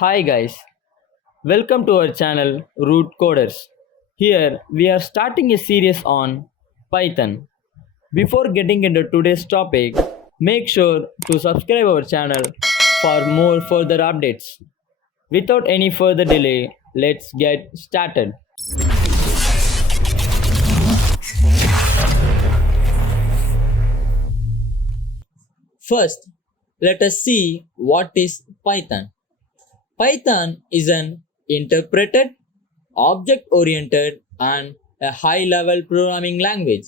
Hi guys, welcome to our channel Root Coders. Here we are starting a series on Python. Before getting into today's topic, make sure to subscribe our channel for more further updates. Without any further delay, let's get started. First, let us see what is Python. Python is an interpreted, object oriented, and a high level programming language.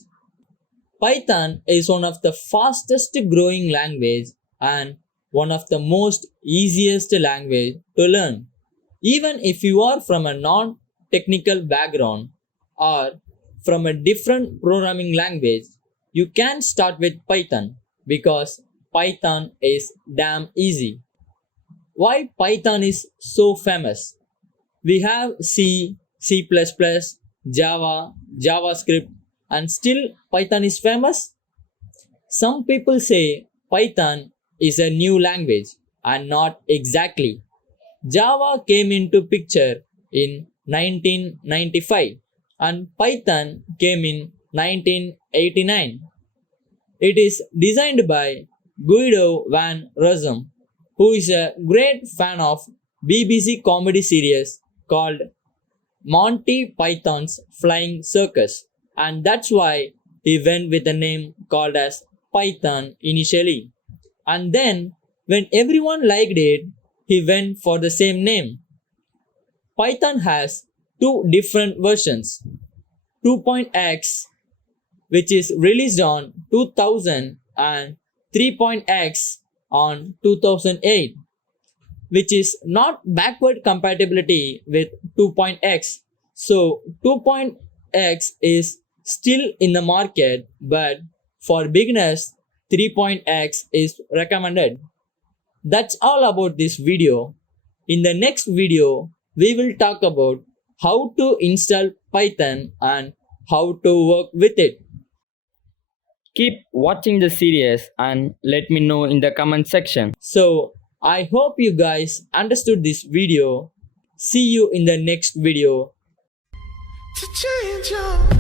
Python is one of the fastest growing language and one of the most easiest language to learn. Even if you are from a non technical background or from a different programming language, you can start with Python because Python is damn easy. Why Python is so famous? We have C, C++, Java, JavaScript, and still Python is famous? Some people say Python is a new language and not exactly. Java came into picture in 1995 and Python came in 1989. It is designed by Guido van Rossum, who is a great fan of BBC comedy series called Monty Python's Flying Circus, and that's why he went with a name called as Python initially. And then, when everyone liked it, he went for the same name. Python has two different versions 2.x, which is released on 2000, and 3.x on 2008, which is not backward compatibility with 2.x. So 2.x is still in the market, but for beginners, 3.x is recommended. That's all about this video. In the next video, we will talk about how to install Python and how to work with it. Keep watching the series and let me know in the comment section. So, I hope you guys understood this video. See you in the next video. To change your